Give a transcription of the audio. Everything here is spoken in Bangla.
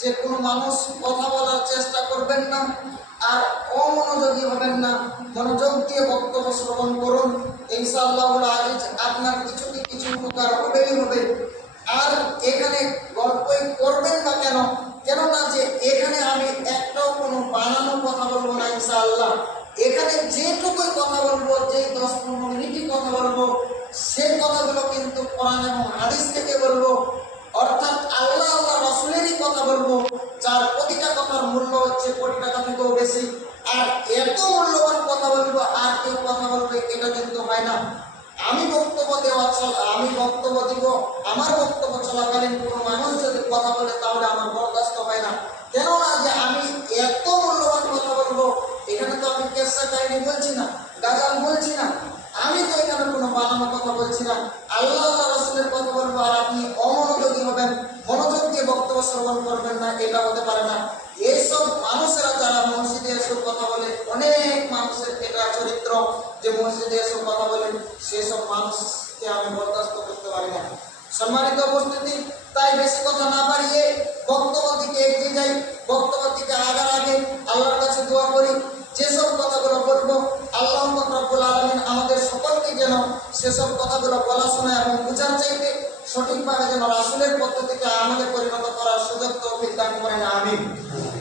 যে কোনো মানুষ কথা বলার চেষ্টা করবেন না আর অমনোযোগী হবেন না, মনোযোগ দিয়ে বক্তব্য শ্রবণ করুন। ইনশাআল্লাহ আজিজ আপনার কিছু উপকার হবেই হবে। আর এখানে গল্পই করবেন না কেন? কেননা যে এখানে আমি একটাও কোনো বানানো কথা বলবো না ইনশাআল্লাহ। এখানে যেটুকুই কথা বলবো, যে 10-15 মিনিটই কথা বলবো, সে কথাগুলো কিন্তু কোরআন এবং হাদিস থেকে বলবো, অর্থাৎ আল্লাহ রাসূলেরই কথা বলবো, যার প্রতিটা কথার মূল্য হচ্ছে কোটি টাকা থেকেও বেশি। আর এত মূল্যবান কথা বলবো আর কেউ কথা বলবে, এটা কিন্তু হয় না। আমি বক্তব্য দিব, আমার বক্তব্য চলাকালীন কোনো মানুষ যদি কথা বলে তাহলে আমার বরদাস্ত হয় না। কেননা যে আমি এত মূল্যবান কথা বলবো, এখানে তো আমি কেসা কাহিনী বলছি না, গাজাল বলছি না, আমি তো এখানে কোনো বানানো কথা বলছি না। আল্লাহ রাসূলের কথা বলবো আর আপনি অমনোযোগী হবেন, মনোযোগ দিয়ে বক্তব্য শ্রবণ করবেন না, এটা হতে পারে না। এইসব মানুষেরা যারা মসজিদে এসব কথা বলে, অনেক মানুষের এটা চরিত্র যে মসজিদে এসব কথা বলেন, সেসব মানুষকে আমি বরদাস্ত করতে পারি না। সম্মানিত উপস্থিতি, তাই বেশি কথা না বাড়িয়ে বক্তব্য দিকে এগিয়ে যাই। বক্তব্য দিকে আগার আগে আল্লাহর কাছে দোয়া করি, যেসব কথাগুলো বলবো আল্লাহ রাব্বুল আলামিন আমাদের সকলকে যেন সেসব কথাগুলো বলা শোনা এবং বুঝার চাইতে সঠিকভাবে যেন রাসূলের পদ্ধতিতে আমাদের পরিণত করার সুযোগ তৌফিক দান করেন। আমিন।